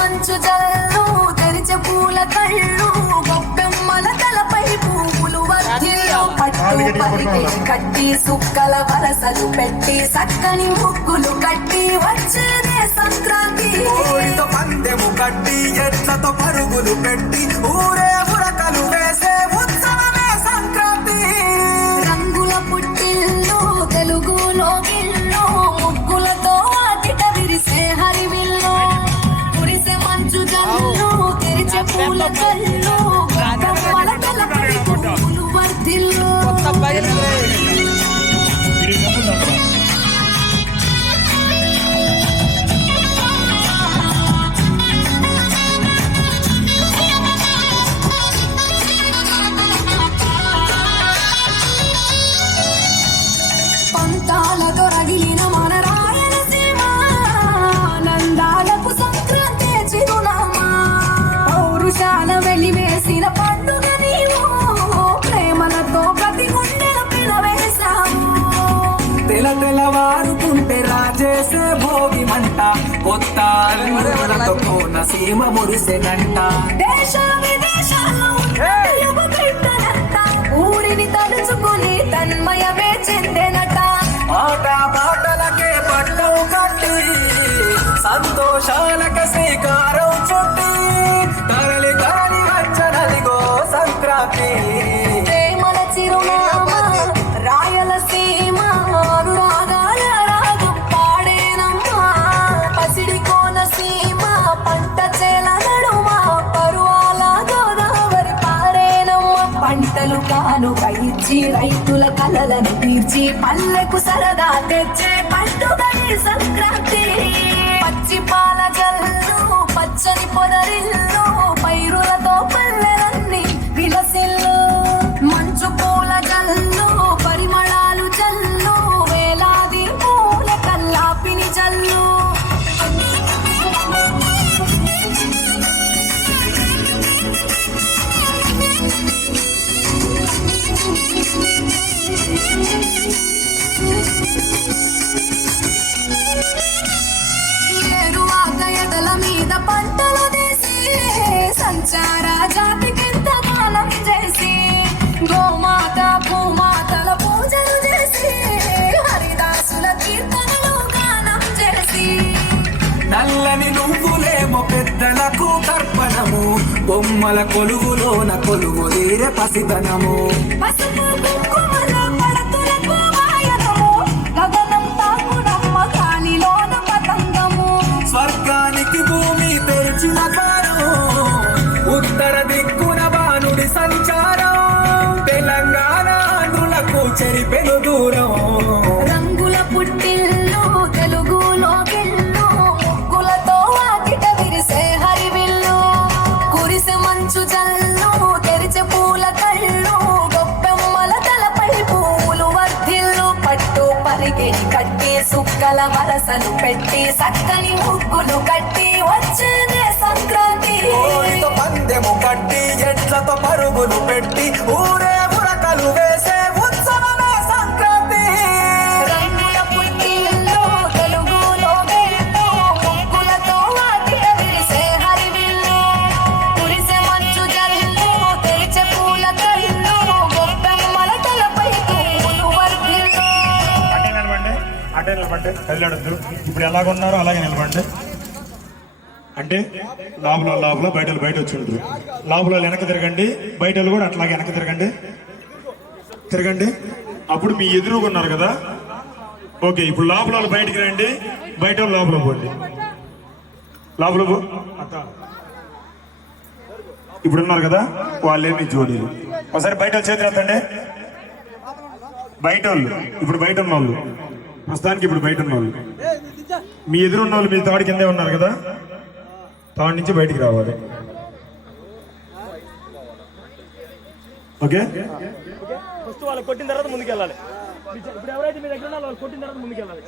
మంచు జల్లు తెరిచే పూల కళ్ళు గొప్పెమ్మల తలపై పువ్వులు వర్ధిల్లు పట్టు పరిగి కట్టి సుక్కల వరసలు పెట్టి చక్కని ముగ్గులు కట్టి వచ్చేదే సంక్రాంతి పందెము కట్టి ఎట్లతో పరుగులు పెట్టి ఊరే ఉరకలు వేసే ఉత్సవమే సంక్రాంతి రంగుల పుట్టిల్లు తెలుగులో గిల్లు ముగ్గులతో వాకిట విరిసే హరివిల్లు కురిసే మంచు జల్లు తెరిచే పూల కళ్ళు గొప్పమ్మల తలపై పువ్వులు వర్ధిల్లు పంతాలతో రగిలిన మన రాయలసీమ నందాలకు సంక్రాంతి చిరునామా పౌరుషాల వెలివేసిన పండుగ నీవు ప్రేమలతో ప్రతి గుండెల పిలవేశావు తెలవారుకుంటే రాజేసే భోగి మంట కొత్త అల్లులతో కోనసీమ మురిసెనంట దేశ విదేశాల్లో ఊరిని తలుచుకుని తన్మయమే చెందెనట ఆట పాటలకే పట్టం కట్టి సంతోషాలకి శ్రీకారం చుట్టి తరలి తరలి వచ్చనదిగో సంక్రాంతి ప్రేమల చిరునామా రాయలసీమ అనురాగాల రాగం పాడేనమ్మా పసిడి కోనసీమ పంట చేల నడుమ పరువాల గోదావరి పారేనమ్మ పంటలు కానుక ఇచ్చి రైతుల కలలను తీర్చి పల్లెకు సరదా తెచ్చే పండుగ ఈ సంక్రాంతి పచ్చి పాల జల్లు పచ్చని పొదరిల్లు పైరులతో పల్లెలన్నీ విలసిల్లు మంచు పూల జల్లు పరిమళాలు జల్లు వేలాది పూల కల్లాపిని జల్లు ఏరువాక ఎదల మీద పంటలు తీసి సంచార జాతికింత దానం చేసి గోమాత భూమాతల పూజలు చేసి హరిదాసుల కీర్తనలు గానం చేసి నల్లని నువ్వులేమో పెద్దలకు తర్పణము బొమ్మల కొలువులోన కొలువు తీరే పసితనము పసుపు కుంకుమల పడతులకు వాయనము గగనం తాకునమ్మ గాలిలోన పతంగము స్వర్గానికి భూమి తెరిచిన ద్వారం ఉత్తర దిక్కున బాణుడి సంచారం తెలంగాణ ఆంధ్రులకు చెరిపెను దూరం రంగుల పుట్టిల్లు తెలుగులో గిల్లు ముగ్గులతో వాకిట విరిసే హరివిల్లు కురిసే మంచు జల్లు తెరిచే పూల కళ్ళు గొప్పెమ్మల తలపై పువ్వులు వర్ధిల్లు పట్టు పరిగి కట్టి సుక్కల వరసలు పెట్టి చక్కని ముగ్గులు కట్టి వచ్చేదే సంక్రాంతి పందెము కట్టి ఎట్లతో పరుగులు పెట్టి ఊరే ఉరకలు వేసే ఉత్సవమే సంక్రాంతి రంగుల పుట్టిల్లు తెలుగులో గిల్లు ముగ్గులతో వాకిట విరిసే హరివిల్లు కురిసే మంచు జల్లు తెరిచే పూల కళ్ళు గొప్పెమ్మల తలపై పువ్వులు వర్ధిల్లు అటే నిలబండి కదిలాడద్దు. ఇప్పుడు ఎలాగున్నారో అలాగే నిలబండి. అంటే లోపల బయట వచ్చి ఉంటారు. లోపల వెనక్కి తిరగండి, బయట కూడా అట్లాగే వెనక్కి తిరగండి. అప్పుడు మీ ఎదురుగా ఉన్నారు కదా, ఓకే. ఇప్పుడు లోపల బయటికి రండి, బయట లోపల పోండి. లోపల పో. ఇప్పుడు ఉన్నారు కదా వాళ్ళేమి జోడీలు. ఒకసారి బయట చేతులు ఎత్తండి. బయట వాళ్ళు ఇప్పుడు బయట ఉన్న వాళ్ళు, ప్రస్తుతానికి ఇప్పుడు బయట ఉన్న వాళ్ళు, మీ ఎదురున్న వాళ్ళు మీ తాడి కిందే ఉన్నారు కదా, తాడి నుంచి బయటికి రావాలి. ఓకే, ఫస్ట్ వాళ్ళు కొట్టిన తర్వాత ముందుకెళ్ళాలి. ఇప్పుడు ఎవరైతే మీ దగ్గర వాళ్ళు కొట్టిన తర్వాత ముందుకెళ్ళాలి.